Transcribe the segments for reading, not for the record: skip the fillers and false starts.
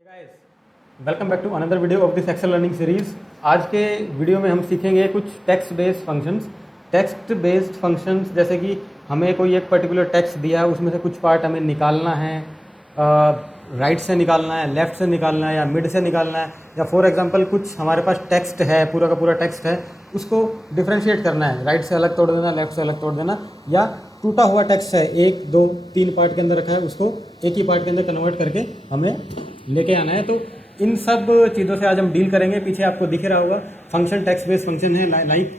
Welcome back to another video of this Excel learning series. आज के video में हम सीखेंगे कुछ text based functions. Text based functions जैसे कि हमें कोई एक पर्टिकुलर टेक्स्ट दिया है, उसमें से कुछ पार्ट हमें निकालना है, राइट से निकालना है, लेफ़्ट से निकालना है या मिड से निकालना है, या फॉर एग्जांपल कुछ हमारे पास टेक्स्ट है, पूरा का पूरा टेक्स्ट है, उसको डिफ्रेंशिएट करना है, राइट से अलग तोड़ देना, लेफ्ट से अलग तोड़ देना, या टूटा हुआ टेक्स्ट है, एक दो तीन पार्ट के अंदर रखा है, उसको एक ही पार्ट के अंदर कन्वर्ट करके हमें लेके आना है। तो इन सब चीज़ों से आज हम डील करेंगे। पीछे आपको दिख रहा होगा फंक्शन टेक्स्ट बेस्ड फंक्शन है, लाइक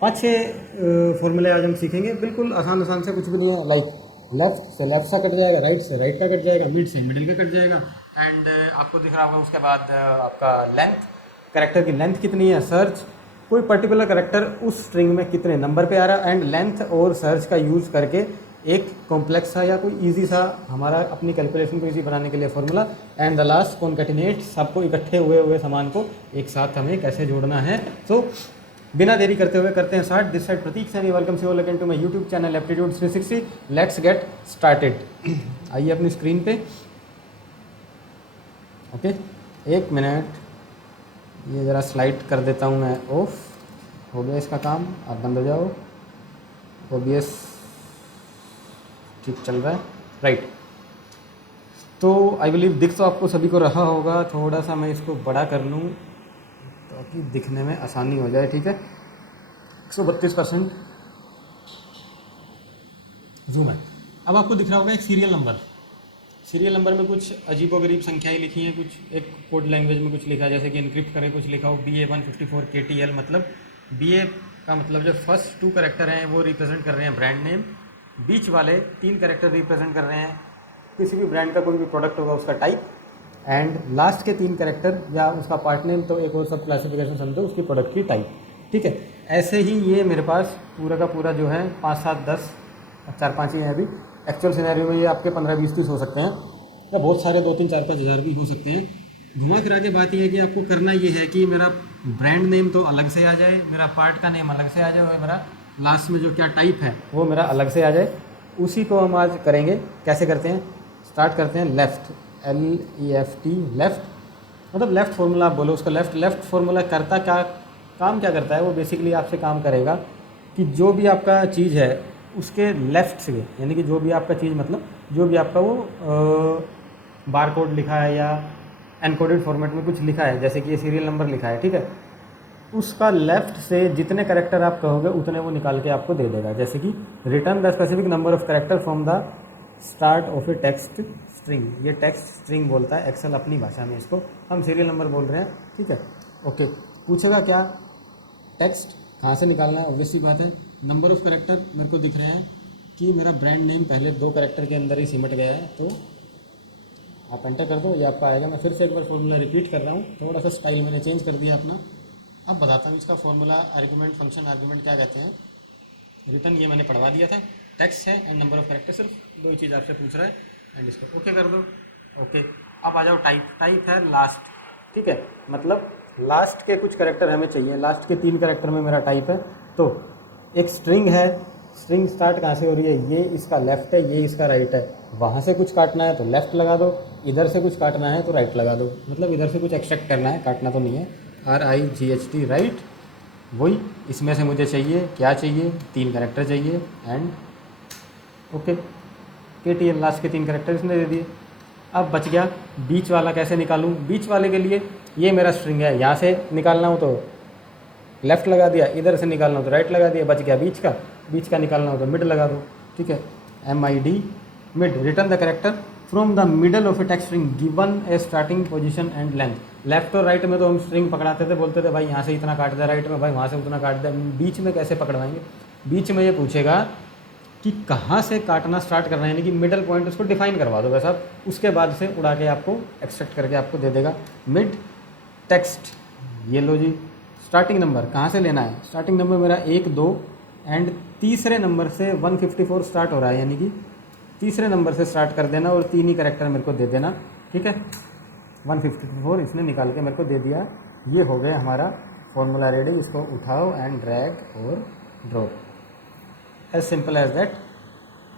5-6 फॉर्मूले आज हम सीखेंगे। बिल्कुल आसान आसान से, कुछ भी नहीं है। लाइक लेफ्ट से लेफ्ट सा कट जाएगा, राइट से राइट का कट जाएगा, मिड से मिडिल का कट जाएगा, एंड आपको दिख रहा होगा उसके बाद आपका लेंथ, कैरेक्टर की लेंथ कितनी है, सर्च कोई पर्टिकुलर कैरेक्टर उस स्ट्रिंग में कितने नंबर पे आ रहा है, एंड लेंथ और सर्च का यूज़ करके एक कॉम्प्लेक्स सा या कोई इजी सा हमारा अपनी कैलकुलेशन को इजी बनाने के लिए formula, and the last concatenate, सबको इकट्ठे हुए हुए सामान को एक साथ हमें कैसे जोड़ना है। सो बिना देरी करते हुए करते हैं start. This side Prateek Saini, welcome you all again to my YouTube channel aptitude 360। Let's get started. आइए अपनी स्क्रीन पे। ओके, एक मिनट, ये ज़रा स्लाइड कर देता हूँ मैं ऑफ। हो गया इसका काम, आप बंद हो जाओ। ओबीएस ठीक चल रहा है, राइट। तो आई बिलीव दिख तो आपको सभी को रहा होगा। थोड़ा सा मैं इसको बड़ा कर लूँ ताकि दिखने में आसानी हो जाए। ठीक है, 132% जूम है। अब आपको दिख रहा होगा एक सीरियल नंबर। सीरियल नंबर में कुछ अजीबोगरीब संख्याएं लिखी हैं, कुछ एक कोड लैंग्वेज में कुछ लिखा है, जैसे कि इनक्रिप्ट करे कुछ लिखा हो BA154 KTL। मतलब BA का मतलब जो फर्स्ट 2 कैरेक्टर हैं वो रिप्रेजेंट कर रहे हैं ब्रांड नेम, बीच वाले 3 कैरेक्टर रिप्रेजेंट कर रहे हैं किसी भी ब्रांड का कोई भी प्रोडक्ट होगा उसका टाइप, एंड लास्ट के 3 कैरेक्टर या उसका पार्ट नेम, तो एक और सब क्लासिफिकेशन समझो उसकी प्रोडक्ट की टाइप। ठीक है, ऐसे ही ये मेरे पास पूरा का पूरा जो है 5, 7, 10, 4-5 ही हैं अभी। एक्चुअल सिनेरियो में ये आपके 15, 20, 30 हो सकते हैं, या बहुत सारे 2, 3, 4, 5 हज़ार भी हो सकते हैं। घुमा फिरा के बात यह है कि आपको करना ये है कि मेरा ब्रांड नेम तो अलग से आ जाए, मेरा पार्ट का नेम अलग से आ जाए, और मेरा लास्ट में जो क्या टाइप है वो मेरा अलग से आ जाए। उसी को हम आज करेंगे। कैसे करते हैं, स्टार्ट करते हैं लेफ़्ट, LEFT, लेफ़्ट मतलब लेफ़्ट फार्मूला आप बोलो उसका। लेफ़्ट फार्मूला करता क्या, काम क्या करता है, वो बेसिकली आपसे काम करेगा कि जो भी आपका चीज़ है उसके लेफ़्ट से, यानी कि जो भी आपका चीज़ मतलब जो भी आपका वो बार कोड लिखा है या एनकोडेड फॉर्मेट में कुछ लिखा है, जैसे कि ये सीरियल नंबर लिखा है, ठीक है, उसका लेफ़्ट से जितने कैरेक्टर आप कहोगे उतने वो निकाल के आपको दे देगा। जैसे कि return the specific number of character from the start of A text string. ये टेक्स्ट स्ट्रिंग बोलता है एक्सेल अपनी भाषा में, इसको हम सीरियल नंबर बोल रहे हैं। ठीक है, ओके। पूछेगा क्या, टेक्स्ट कहाँ से निकालना है, ऑब्वियसली बात है। नंबर ऑफ कैरेक्टर मेरे को दिख रहे हैं कि मेरा ब्रांड नेम पहले 2 कैरेक्टर के अंदर ही सिमट गया है, तो आप एंटर कर दो, ये आपका आएगा। मैं फिर से एक बार फॉर्मूला रिपीट कर रहा हूँ, थोड़ा सा स्टाइल मैंने चेंज कर दिया अपना। अब बताता हूँ इसका फॉर्मूला, आर्गुमेंट, फंक्शन आर्गुमेंट क्या कहते हैं। रिटर्न ये मैंने पढ़वा दिया था, टेक्स्ट है एंड नंबर ऑफ कैरेक्टर, सिर्फ 2 चीज़ आपसे पूछ रहा है, एंड इसको ओके कर दो। ओके, अब आ जाओ टाइप है लास्ट। ठीक है, मतलब लास्ट के कुछ कैरेक्टर हमें चाहिए, लास्ट के 3 कैरेक्टर में मेरा टाइप है। तो एक स्ट्रिंग है, स्ट्रिंग स्टार्ट कहाँ से हो रही है, ये इसका लेफ़्ट है, ये इसका राइट है। वहाँ से कुछ काटना है तो लेफ़्ट लगा दो, इधर से कुछ काटना है तो राइट लगा दो। मतलब इधर से कुछ एक्सट्रैक्ट करना है, काटना तो नहीं है। RIGHT, right. वही इसमें से मुझे चाहिए, क्या चाहिए, 3 कैरेक्टर चाहिए, एंड ओके। KTL लास्ट के 3 कैरेक्टर इसने दे दिए। अब बच गया बीच वाला, कैसे निकालूं। बीच वाले के लिए ये मेरा स्ट्रिंग है, यहाँ से निकालना हो तो लेफ़्ट लगा दिया, इधर से निकालना हो तो राइट लगा दिया, बच गया बीच का निकालना हो तो मिड लगा दो। ठीक है, MID, mid. Return the character from the middle of A text string given A starting position and length. Left और राइट में तो हम स्ट्रिंग पकड़ाते थे, बोलते थे भाई यहाँ से इतना काट दे, राइट में भाई वहाँ से उतना काट दे। बीच में कैसे पकड़वाएंगे, बीच में ये पूछेगा कि कहाँ से काटना स्टार्ट करना है, यानी कि मिडल पॉइंट उसको डिफाइन करवा दो बस आप, उसके बाद से उड़ा के आपको एक्सट्रैक्ट करके आपको दे देगा मिड टेक्स्ट। ये लो जी, स्टार्टिंग नंबर कहाँ से लेना है, स्टार्टिंग नंबर मेरा 1, 2 एंड तीसरे नंबर से 154 स्टार्ट हो रहा है, यानी कि तीसरे नंबर से स्टार्ट कर देना और 3 ही कैरेक्टर मेरे को दे देना। ठीक है, 154 इसने निकाल के मेरे को दे दिया। ये हो गया हमारा फॉर्मूला रेडी। इसको उठाओ एंड ड्रैग और drop, as simple as that.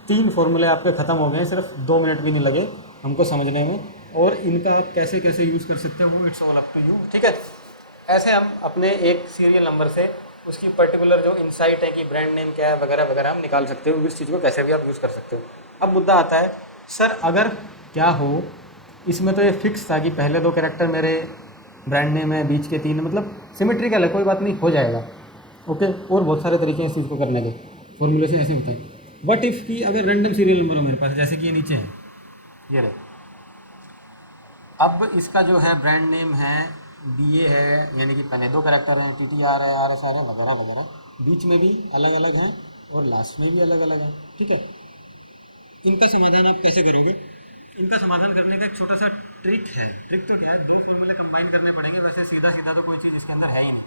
3 फॉर्मूले आपके ख़त्म हो गए, सिर्फ 2 मिनट भी नहीं लगे हमको समझने में। और इनका आप कैसे कैसे यूज़ कर सकते हो वो it's all up to you, ठीक है। ऐसे हम अपने एक सीरियल नंबर से उसकी पर्टिकुलर जो इंसाइट है कि ब्रांड नेम क्या है वगैरह वगैरह हम निकाल सकते हो, इस चीज़ को कैसे भी आप यूज़ कर सकते हो। अब मुद्दा आता है सर अगर क्या हो, इसमें तो ये फिक्स था कि पहले 2 कैरेक्टर मेरे ब्रांड नेम है, बीच के 3, मतलब सिमेट्रिकल है, कोई बात नहीं, हो जाएगा, ओके। और बहुत सारे तरीके हैं इस चीज़ को करने के, फॉर्मूलेशन ऐसे होता है। वट इफ़ की अगर रैंडम सीरियल नंबर हो मेरे पास, जैसे कि ये नीचे है, ये रहे, अब इसका जो है ब्रांड नेम है बी ए है, यानी कि पहले 2 कैरेक्टर हैं, टी टी आर है, आर एस आर है, वगैरह वगैरह, बीच में भी अलग अलग हैं और लास्ट में भी अलग अलग हैं, ठीक है। इनका समाधान आप कैसे करोगे? इनका समाधान करने का एक छोटा सा ट्रिक है। ट्रिक तो क्या है, 2 फॉर्मूले कंबाइन करने पड़ेंगे, वैसे सीधा सीधा तो कोई चीज़ इसके अंदर है ही नहीं।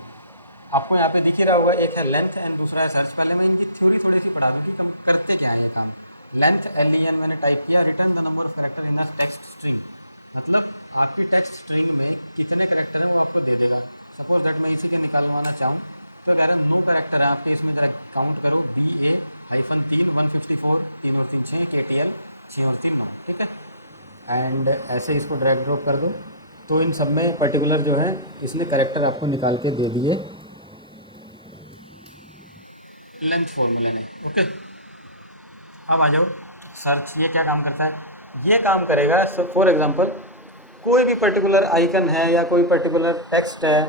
आपको यहाँ पे दिख ही रहा होगा, एक है लेंथ एंड दूसरा है सर्च। पहले मैं इनकी थ्योरी थोड़ी सी पढ़ा दूँ कि करते क्या है ये काम। लेंथ LEN मैंने टाइप किया, return the number of character in the text string, मतलब आपकी टेक्स्ट स्ट्रिंग में कितने कैरेक्टर हैं वो आपको दे देगा। सपोज दैट मैं इसी के निकालवाना चाहूँ तो कह रहे 9 कैरेक्टर है आपके इसमें, जरा काउंट करो, टी ए हाइफन 3 154 3 और 3 6 KTL 6 और 3 9, ठीक है। एंड ऐसे इसको ड्रैग ड्रॉप कर दो तो इन सब में पर्टिकुलर जो है इसने कैरेक्टर आपको निकाल के दे दिए लेंथ फॉर्मूले ने, ओके। अब आ जाओ सर्च, ये क्या काम करता है? ये काम करेगा फॉर एग्जांपल कोई भी पर्टिकुलर आइकन है या कोई पर्टिकुलर टेक्स्ट है,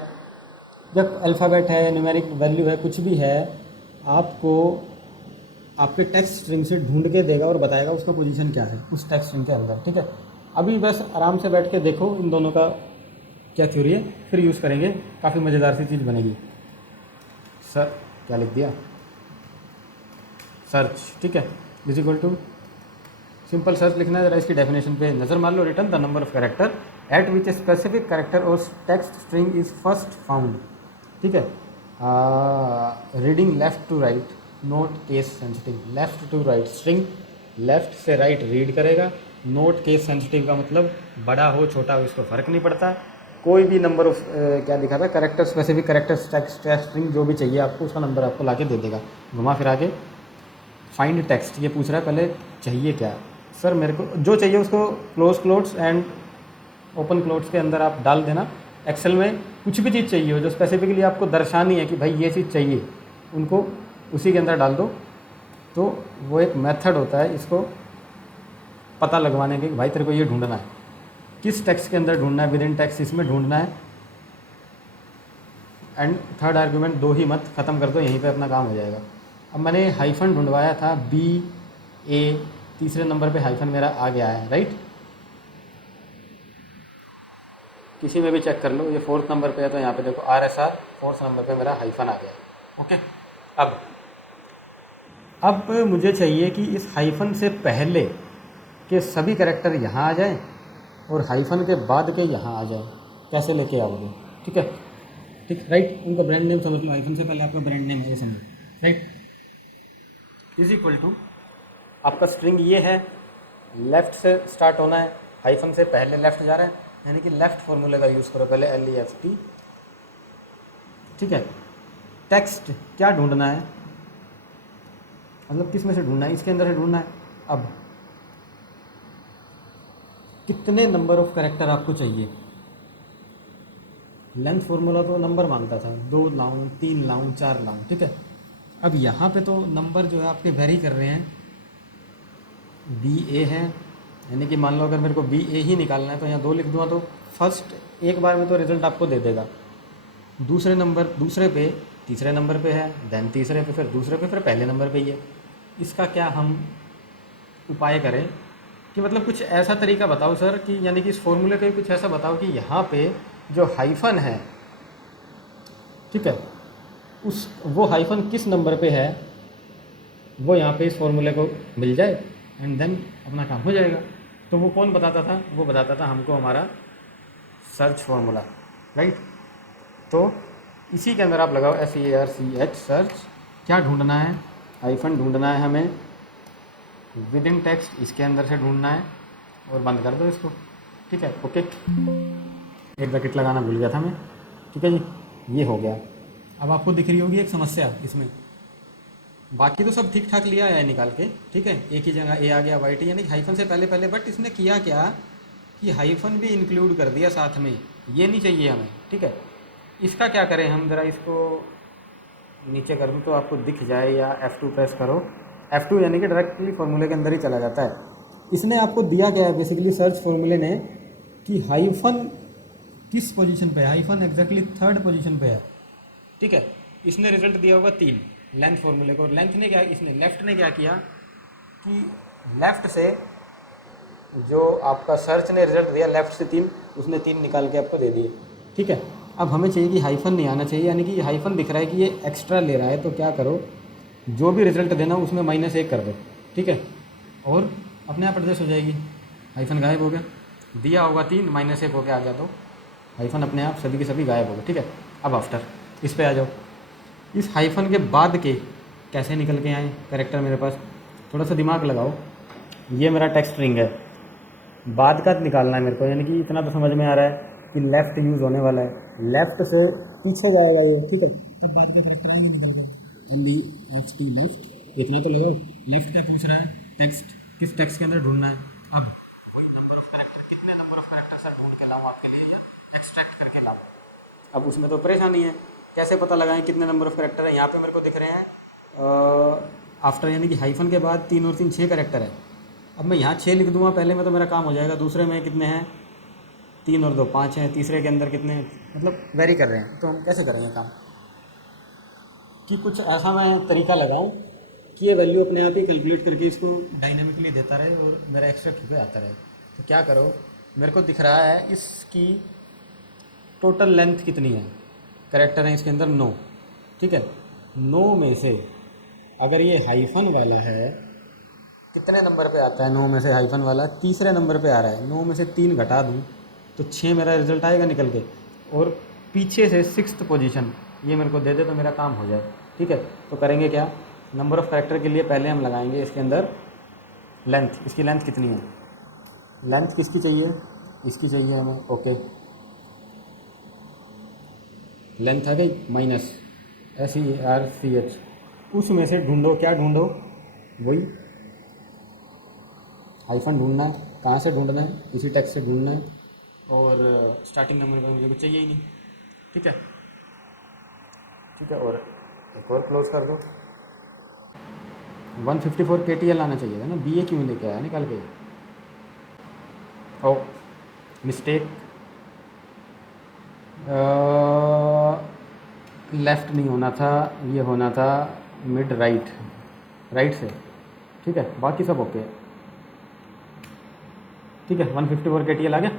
जब अल्फ़ाबेट है, न्यूमेरिक वैल्यू है, कुछ भी है, आपको आपके टेक्स्ट स्ट्रिंग से ढूंढ के देगा और बताएगा उसका पोजीशन क्या है उस टेक्स्ट स्ट्रिंग के अंदर, ठीक है। अभी बस आराम से बैठ के देखो इन दोनों का क्या थ्योरी है, फिर यूज़ करेंगे, काफ़ी मज़ेदार सी चीज़ बनेगी। सर क्या लिख दिया, सर्च, ठीक है, is equal to simple search लिखना है, जरा इसकी डेफिनेशन पे नज़र मार लो। Return the number of character at which a specific character और text string is first found, ठीक है। Reading left to right, not case sensitive, left to right string, left से राइट रीड करेगा, नोट केस सेंसिटिव का मतलब बड़ा हो छोटा हो इसको फ़र्क नहीं पड़ता, कोई भी नंबर ऑफ क्या दिखा था, character specific character text string जो भी चाहिए आपको उसका नंबर आपको ला के दे देगा। घुमा फिरा के फाइंड टेक्स्ट, ये पूछ रहा है पहले चाहिए क्या। सर मेरे को जो चाहिए उसको close clots and open clots के अंदर आप डाल देना। एक्सेल में कुछ भी चीज़ चाहिए हो जो स्पेसिफिकली आपको दर्शानी है कि भाई ये चीज़ चाहिए, उनको उसी के अंदर डाल दो। तो वो एक मेथड होता है इसको पता लगवाने के, भाई तेरे को ये ढूंढना है, किस टेक्स्ट के अंदर ढूंढना है, विद इन टेक्स्ट इसमें ढूंढना है। एंड थर्ड आर्ग्यूमेंट दो ही मत, ख़त्म कर दो, यहीं पे अपना काम हो जाएगा। अब मैंने हाइफन ढूंढवाया था BA, तीसरे नंबर पे हाइफन मेरा आ गया है, राइट। किसी में भी चेक कर लो, ये 4th नंबर पे है तो यहाँ पे देखो RSR 4th नंबर पे मेरा हाइफन आ गया, ओके। अब मुझे चाहिए कि इस हाइफन से पहले के सभी कैरेक्टर यहाँ आ जाएं और हाइफन के बाद के यहाँ आ जाएं। कैसे लेके आओगे, ठीक है, ठीक, राइट। उनका ब्रांड नेम समझ लो, हाइफन से पहले आपका ब्रांड नेम है ये समझो, राइट। इज इक्वल टू आपका स्ट्रिंग ये है, लेफ़्ट से स्टार्ट होना है, हाइफन से पहले लेफ़्ट जा रहा है, यानी कि लेफ़्ट फॉर्मूले का यूज़ करो पहले, LEFT, ठीक है। टेक्स्ट क्या ढूंढना है, मतलब किस में से ढूंढना है, इसके अंदर से ढूंढना है। अब कितने नंबर ऑफ कैरेक्टर आपको चाहिए, लेंथ फॉर्मूला तो नंबर मांगता था, 2 लाऊं, 3 लाऊं, 4 लाऊं, ठीक है। अब यहाँ पे तो नंबर जो है आपके वेरी कर रहे हैं। BA है, यानी कि मान लो अगर मेरे को BA ही निकालना है तो यहाँ 2 लिख दूँगा तो फर्स्ट एक बार में तो रिजल्ट आपको दे देगा। दूसरे नंबर, दूसरे पे तीसरे नंबर पे है, देन तीसरे पे, फिर दूसरे पे, फिर पहले नंबर पे ही है। इसका क्या हम उपाय करें कि मतलब कुछ ऐसा तरीका बताओ सर कि यानी कि इस फॉर्मूले का कुछ ऐसा बताओ कि यहाँ पे जो हाइफन है, ठीक है, उस वो हाइफन किस नंबर पे है वो यहाँ पे इस फॉर्मूले को मिल जाए एंड देन अपना काम हो जाएगा। तो वो कौन बताता था, वो बताता था हमको हमारा सर्च फॉर्मूला, राइट। तो इसी के अंदर आप लगाओ SERCH, सर्च। क्या ढूंढना है, हाइफन ढूंढना है हमें, विद इन टेक्स्ट इसके अंदर से ढूंढना है और बंद कर दो इसको, ठीक है, ओके। एक ब्रैकेट लगाना भूल गया था मैं, ठीक है जी, ये हो गया। अब आपको दिख रही होगी एक समस्या इसमें, बाकी तो सब ठीक ठाक लिया है निकाल के, ठीक है, एक ही जगह A आ गया YT, यानी हाइफन से पहले पहले, बट इसने किया क्या कि हाइफन भी इंक्लूड कर दिया साथ में, ये नहीं चाहिए हमें, ठीक है। इसका क्या करें हम, ज़रा इसको नीचे कर दूँ तो आपको दिख जाए, या F2 प्रेस करो। F2 यानी कि डायरेक्टली फार्मूले के अंदर ही चला जाता है। इसने आपको दिया गया है बेसिकली सर्च फार्मूले ने कि हाइफन किस पोजीशन पे है, हाइफन एग्जैक्टली थर्ड पोजीशन पे है, ठीक है। इसने रिजल्ट दिया होगा 3 लेंथ फार्मूले को। लेंथ ने क्या, इसने लेफ्ट ने क्या किया कि लेफ्ट से जो आपका सर्च ने रिजल्ट दिया लेफ्ट से 3, उसने 3 निकाल के आपको दे दिए, ठीक है। अब हमें चाहिए कि हाइफन नहीं आना चाहिए, यानी कि हाइफन दिख रहा है कि ये एक्स्ट्रा ले रहा है, तो क्या करो, जो भी रिजल्ट देना उसमें -1 कर दो, ठीक है, और अपने आप एडजस्ट हो जाएगी। हाइफन गायब हो गया, दिया होगा 3 -1 हो गया आ गया, तो हाइफन अपने आप सभी के सभी गायब हो गए, ठीक है। अब आफ्टर इस पे आ जाओ। इस हाइफन के बाद के कैसे निकल के आए कैरेक्टर मेरे पास, थोड़ा सा दिमाग लगाओ। ये मेरा टेक्स्ट स्ट्रिंग है, बाद का निकालना है मेरे को, यानी कि इतना तो समझ में आ रहा है कि लेफ़्ट यूज़ होने वाला है, लेफ़्ट से पीछे जाएगा ये, ठीक है। अब बाद का कैरेक्टर हमने निकालना है, LEFT लेफ्ट, इतना तो लगाओ। लेफ्ट क्या पूछ रहा है, टेक्स्ट, किस टेक्स्ट के अंदर ढूंढना है। अब कोई नंबर ऑफ कैरेक्टर, कितने नंबर ऑफ कैरेक्टर सर ढूंढ के लाऊँ आपके लिए, या एक्सट्रैक्ट करके लाऊँ। अब उसमें तो परेशानी है, कैसे पता लगाएं कितने नंबर ऑफ कैरेक्टर है। यहाँ पे मेरे को दिख रहे हैं आफ्टर, यानी कि हाइफन के बाद 3 और 3 6 कैरेक्टर है। अब मैं यहाँ 6 लिख दूंगा पहले में तो मेरा काम हो जाएगा, दूसरे में कितने हैं, 3 और 2 5 हैं, तीसरे के अंदर कितने हैं, मतलब वेरी कर रहे हैं। तो हम कैसे करेंगे काम, कि कुछ ऐसा मैं तरीका लगाऊं कि ये वैल्यू अपने आप ही कैलकुलेट करके इसको डायनामिकली देता रहे और मेरा एक्सट्रैक्ट होकर आता रहे। तो क्या करो, मेरे को दिख रहा है इसकी टोटल लेंथ कितनी है, कैरेक्टर है इसके अंदर 9, ठीक है। 9 में से अगर ये हाइफन वाला है, कितने नंबर पे आता है 9 में से हाइफन वाला, तीसरे नंबर पे आ रहा है। 9 में से 3 घटा दूँ तो 6 मेरा रिजल्ट आएगा निकल के, और पीछे से 6th पोजीशन ये मेरे को दे दे तो मेरा काम हो जाए, ठीक है। तो करेंगे क्या, नंबर ऑफ़ कैरेक्टर के लिए पहले हम लगाएंगे इसके अंदर लेंथ, इसकी लेंथ कितनी है, लेंथ किसकी चाहिए, इसकी चाहिए हमें, ओके। लेंथ आ गई -SERCH, उसमें से ढूंढो, क्या ढूंढो, वही हाइफन ढूंढना है। कहाँ से ढूंढना है, इसी टेक्स्ट से ढूंढना है, और स्टार्टिंग नंबर पर मुझे कुछ चाहिए ही नहीं, ठीक है, ठीक है। और एक और क्लोज कर दो। 154 KTL आना चाहिए था ना, BA क्यों लेके आया निकाल के, ओ मिस्टेक, लेफ़्ट नहीं होना था, ये होना था मिड राइट, राइट से, ठीक है। बाकी सब ओके, ठीक है। 154 KTL आ गया,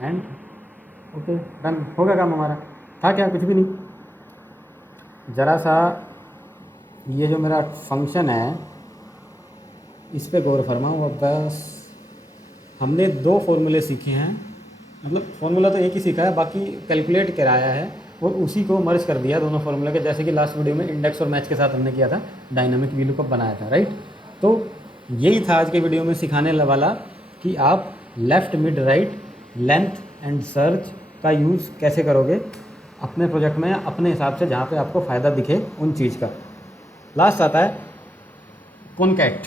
एंड ओके डन हो गया काम हमारा। था क्या, कुछ भी नहीं। ज़रा सा ये जो मेरा फंक्शन है इस पे गौर फरमाओ। अब बस हमने 2 फॉर्मूले सीखे हैं, मतलब फार्मूला तो एक ही सीखा है, बाकी कैलकुलेट कराया है और उसी को मर्ज कर दिया दोनों फार्मूले के, जैसे कि लास्ट वीडियो में इंडेक्स और मैच के साथ हमने किया था, डायनामिक वीलुकअप बनाया था, राइट। तो यही था आज के वीडियो में सिखाने वाला कि आप left mid right length and search का यूज़ कैसे करोगे अपने प्रोजेक्ट में, अपने हिसाब से जहाँ पे आपको फ़ायदा दिखे उन चीज़ का। लास्ट आता है कॉनकैट।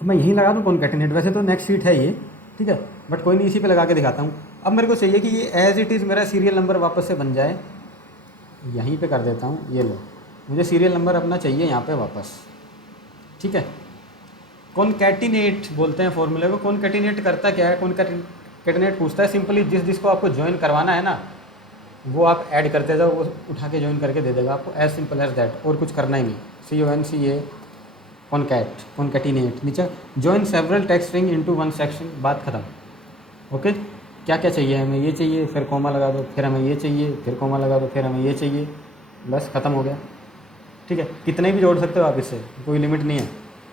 अब मैं यहीं लगा दूँ कॉनकैटिनेट, वैसे तो नेक्स्ट शीट है ये, ठीक है, बट कोई नहीं, इसी पे लगा के दिखाता हूँ। अब मेरे को चाहिए कि ये एज इट इज़ मेरा सीरियल नंबर वापस से बन जाए, यहीं पे कर देता हूँ, ये लो, मुझे सीरियल नंबर अपना चाहिए यहाँ पे वापस, ठीक है। कॉनकैटिनेट बोलते हैं फॉर्मूले को। कॉनकैटिनेट करता क्या है, कॉनकैटिनेट पूछता है सिंपली जिसको आपको ज्वाइन करवाना है ना, वो आप ऐड करते जाओ, वो उठा के ज्वाइन करके दे देगा आपको, एज सिंपल एज दैट, और कुछ करना ही नहीं। CONCA कॉनकैटिनेट, नीचे join several text string into one section, बात खत्म, ओके। क्या क्या चाहिए हमें, ये चाहिए, फिर कोमा लगा दो, फिर हमें ये चाहिए, फिर कोमा लगा दो, फिर हमें ये चाहिए, बस ख़त्म हो गया, ठीक है। कितने भी जोड़ सकते हो आप, इससे कोई लिमिट नहीं है,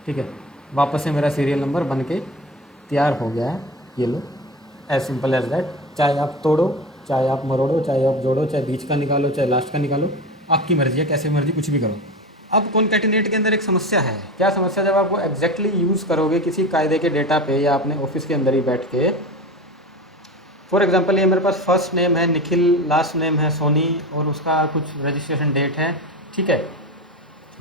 ठीक है। वापस से मेरा सीरियल नंबर बन के तैयार हो गया है, ये लो, एज सिंपल एज दैट। चाहे आप तोड़ो, चाहे आप मरोड़ो, चाहे आप जोड़ो, चाहे बीच का निकालो, चाहे लास्ट का निकालो, आपकी मर्जी है, कैसे मर्जी कुछ भी करो। अब कॉनकैटिनेट के अंदर एक समस्या है, क्या समस्या, जब आप वो एग्जैक्टली यूज़ करोगे किसी कायदे के डेटा पे या अपने ऑफिस के अंदर ही बैठ के, फॉर एग्जांपल ये मेरे पास फर्स्ट नेम है निखिल, लास्ट नेम है सोनी, और उसका कुछ रजिस्ट्रेशन डेट है, ठीक है।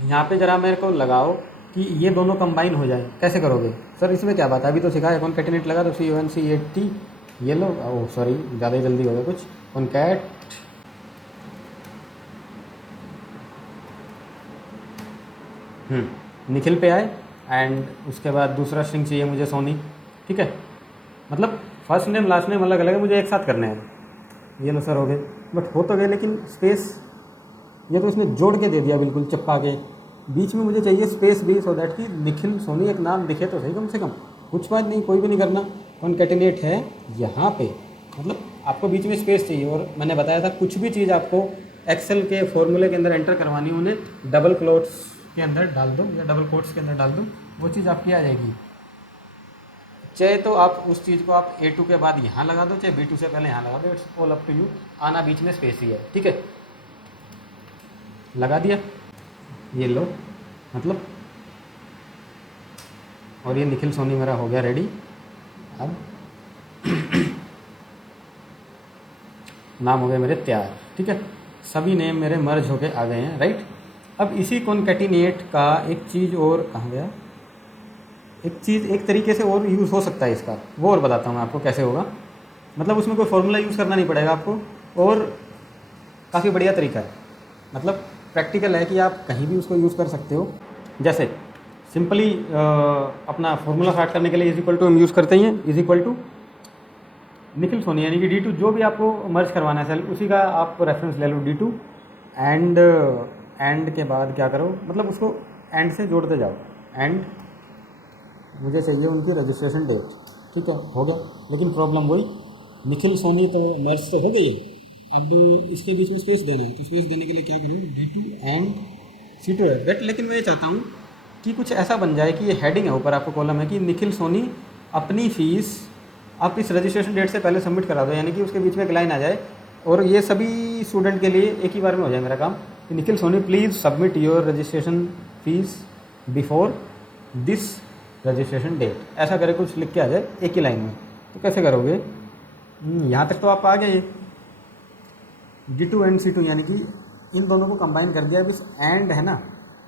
यहाँ पे ज़रा मेरे को लगाओ कि ये दोनों कंबाइन हो जाए, कैसे करोगे सर? इसमें क्या बात है, अभी तो सिखाया कॉन्कैटिनेट लगा, तो CONCAT, ये लो, ओह सॉरी ज़्यादा ही जल्दी हो गया कुछ, कॉन्कैट निखिल पे आए, एंड उसके बाद दूसरा स्ट्रिंग चाहिए मुझे सोनी, ठीक है। मतलब फर्स्ट नेम लास्ट नेम अलग अलग है, मुझे एक साथ करने हैं। ये लो सर हो गए, बट हो तो गए, लेकिन स्पेस ये तो इसने जोड़ के दे दिया बिल्कुल चिपका के, बीच में मुझे चाहिए स्पेस भी, सो दैट कि निखिल सोनी एक नाम दिखे तो सही कम से कम। कुछ बात नहीं, कोई भी नहीं करना, कॉन्कैटिनेट है यहाँ पे, मतलब आपको बीच में स्पेस चाहिए। और मैंने बताया था कुछ भी चीज़ आपको एक्सेल के फॉर्मूले के अंदर एंटर करवानी, उन्हें डबल क्लोट्स के अंदर डाल दो या डबल कोट्स के अंदर डाल दो, वो चीज़ आपकी आ जाएगी। चाहे तो आप उस चीज़ को आप A2 के बाद यहाँ लगा दो, चाहे B2 से पहले यहाँ लगा दो, it's all up to you. आना बीच में स्पेस ही है, ठीक है। लगा दिया, ये लो, मतलब, और ये निखिल सोनी मेरा हो गया रेडी। अब नाम हो गए मेरे तैयार, ठीक है। सभी नेम मेरे मर्ज होके आ गए हैं, राइट। अब इसी कॉन्कैटिनेट का एक चीज़ और कहाँ गया, एक चीज़ एक तरीके से और यूज़ हो सकता है इसका, वो और बताता हूँ मैं आपको कैसे होगा। मतलब उसमें कोई फॉर्मूला यूज़ करना नहीं पड़ेगा आपको, और काफ़ी बढ़िया तरीका है, मतलब प्रैक्टिकल है कि आप कहीं भी उसको यूज़ कर सकते हो। जैसे सिंपली अपना फॉर्मूला स्टार्ट करने के लिए इज इक्वल टू हम यूज़ करते ही हैं, is equal to Nikhil Soni यानी कि D2, जो भी आपको मर्ज करवाना है सेल, उसी का आप रेफरेंस ले लो D2, एंड के बाद क्या करो, मतलब उसको एंड से जोड़ते जाओ, एंड मुझे चाहिए उनकी रजिस्ट्रेशन डेट, ठीक है, हो गया। लेकिन प्रॉब्लम वही, निखिल सोनी तो मर्ज तो हो गई है, अब इसके बीच में स्पेस देना है, तो स्पेस देने के लिए क्या करूँ, D2 एंड C2 है, बट लेकिन मैं ये चाहता हूँ कि कुछ ऐसा बन जाए कि ये हेडिंग है, ऊपर आपको कॉलम है कि निखिल सोनी अपनी फ़ीस आप इस रजिस्ट्रेशन डेट से पहले सबमिट करा दो, यानी कि उसके बीच में एक लाइन आ जाए, और ये सभी स्टूडेंट के लिए एक ही बार में हो जाए मेरा काम कि Nikhil Soni please submit your registration fees before this registration date, ऐसा करे कुछ लिख के आ जाए एक ही लाइन में। तो कैसे करोगे, यहाँ तक तो आप आ गए, D2 एंड C2 यानी कि इन दोनों को कंबाइन कर दिया। अब इस एंड है ना,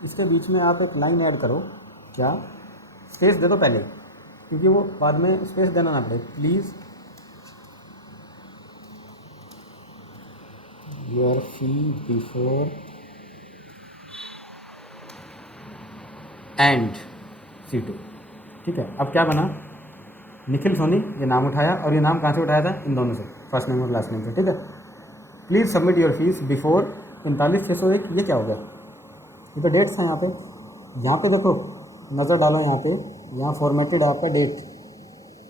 इसके बीच में आप एक लाइन ऐड करो, क्या स्पेस दे दो पहले, क्योंकि वो बाद में स्पेस देना ना पड़े। Please your fee before and C2, ठीक है। अब क्या बना, निखिल सोनी ये नाम उठाया, और ये नाम कहाँ से उठाया था, इन दोनों से, फर्स्ट नेम और लास्ट नेम से, ठीक है। Please submit your fees before 45,601, ये क्या हो गया, ये तो डेट्स हैं यहाँ पे देखो, नज़र डालो यहाँ पे, यहाँ फॉर्मेटेड है आपका डेट,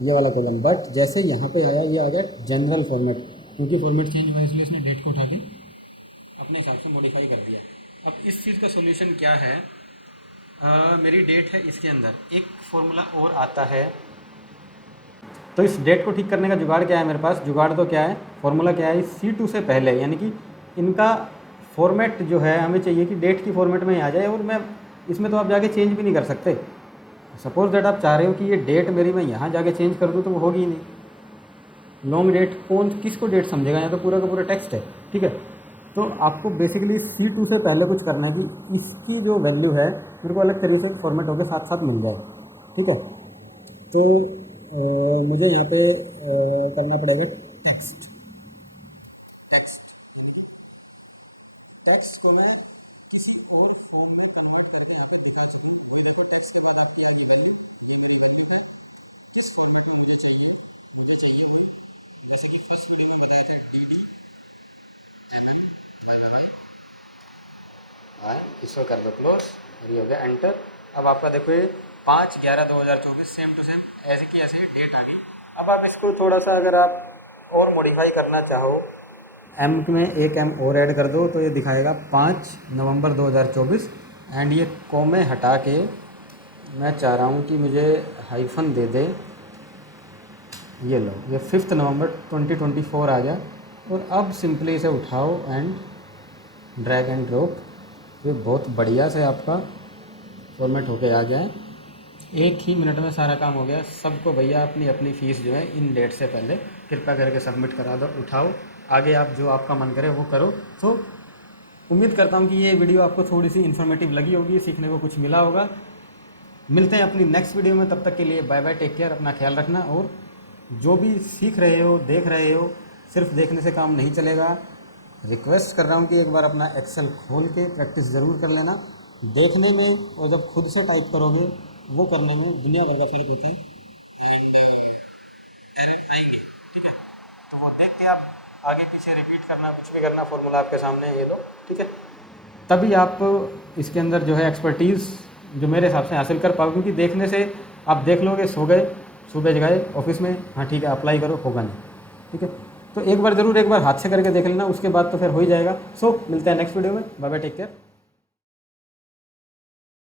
ये वाला कॉलम, बट जैसे यहाँ पे आया ये आ गया जनरल फॉर्मेट, क्योंकि फॉर्मेट चेंज हुआ इसलिए इसने डेट को उठा के अपने हिसाब से मॉडिफाई कर दिया। अब इस चीज़ का सोल्यूशन क्या है, मेरी डेट है, इसके अंदर एक फॉर्मूला और आता है, तो इस डेट को ठीक करने का जुगाड़ क्या है मेरे पास, जुगाड़ तो क्या है, फॉर्मूला क्या है, C2 से पहले, यानी कि इनका फॉर्मेट जो है हमें चाहिए कि डेट की फॉर्मेट में ही आ जाए, और मैं इसमें तो आप जाके चेंज भी नहीं कर सकते। सपोज दैट आप चाह रहे हो कि ये डेट मेरी मैं यहाँ जाके चेंज कर दूँ, तो वो होगी ही नहीं। लॉन्ग डेट कौन किसको डेट समझेगा, यहाँ तो पूरा का पूरा टेक्स्ट है, ठीक है। तो आपको बेसिकली C2 से पहले कुछ करना है कि इसकी जो वैल्यू है मेरे को अलग तरीके से फॉर्मेट होकर साथ साथ मिल जाए, ठीक है। तो मुझे यहाँ पे करना पड़ेगा टेक्स्ट, टेक्स्ट टेक्स्ट को मैं किसी और फॉर्म में कन्वर्ट करके यहाँ पे दिखा चुका हूँ। ये देखो टेक्स्ट के बाद आपकी आज वैल्यू, एक मुझे वैल्यू है किस फॉर्मेट में मुझे चाहिए जैसे कि फर्स्ट वीडियो में बताया था DD MM इसको कर दो क्लोज, ये हो गया एंटर। अब आपका देखो ये 5/11/2024 सेम टू सेम ऐसे की ऐसे ही डेट आ गई। अब आप इसको थोड़ा सा अगर आप और मॉडिफाई करना चाहो, M में एक M और ऐड कर दो, तो ये दिखाएगा 5 नवंबर 2024, एंड ये कॉमे हटा के मैं चाह रहा हूँ कि मुझे हाइफन दे दे, ये लो, ये 5 नवंबर 2024 आ गया। और अब सिंपली इसे उठाओ एंड ड्रैग एंड ड्रॉप, ये बहुत बढ़िया से आपका फॉर्मेट होके आ गया है। एक ही मिनट में सारा काम हो गया। सबको भैया अपनी अपनी फ़ीस जो है इन डेट से पहले कृपया करके सबमिट करा दो, उठाओ, आगे आप जो आपका मन करे वो करो। तो उम्मीद करता हूँ कि ये वीडियो आपको थोड़ी सी इन्फॉर्मेटिव लगी होगी, सीखने को कुछ मिला होगा। मिलते हैं अपनी नेक्स्ट वीडियो में, तब तक के लिए बाय बाय, टेक केयर, अपना ख्याल रखना। और जो भी सीख रहे हो, देख रहे हो, सिर्फ देखने से काम नहीं चलेगा। रिक्वेस्ट कर रहा हूँ कि एक बार अपना एक्सेल खोल के प्रैक्टिस ज़रूर कर लेना। देखने में और जब खुद से टाइप करोगे, वो करने में दुनिया भर का फर्क होती है। तो वो देख के आप आगे पीछे रिपीट करना, कुछ भी करना, फॉर्मूला आपके सामने है ये दो, ठीक है। तभी आप इसके अंदर जो है एक्सपर्टीज़ जो मेरे हिसाब से हासिल कर पाओगे, क्योंकि देखने से आप देख लोगे, सो गए, सुबह गए ऑफिस में, हाँ ठीक है अप्लाई करो, होगा नहीं, ठीक है। तो एक बार ज़रूर, एक बार हाथ से करके देख लेना, उसके बाद तो फिर हो ही जाएगा। सो मिलते हैं नेक्स्ट वीडियो में, बाय बाय, टेक केयर।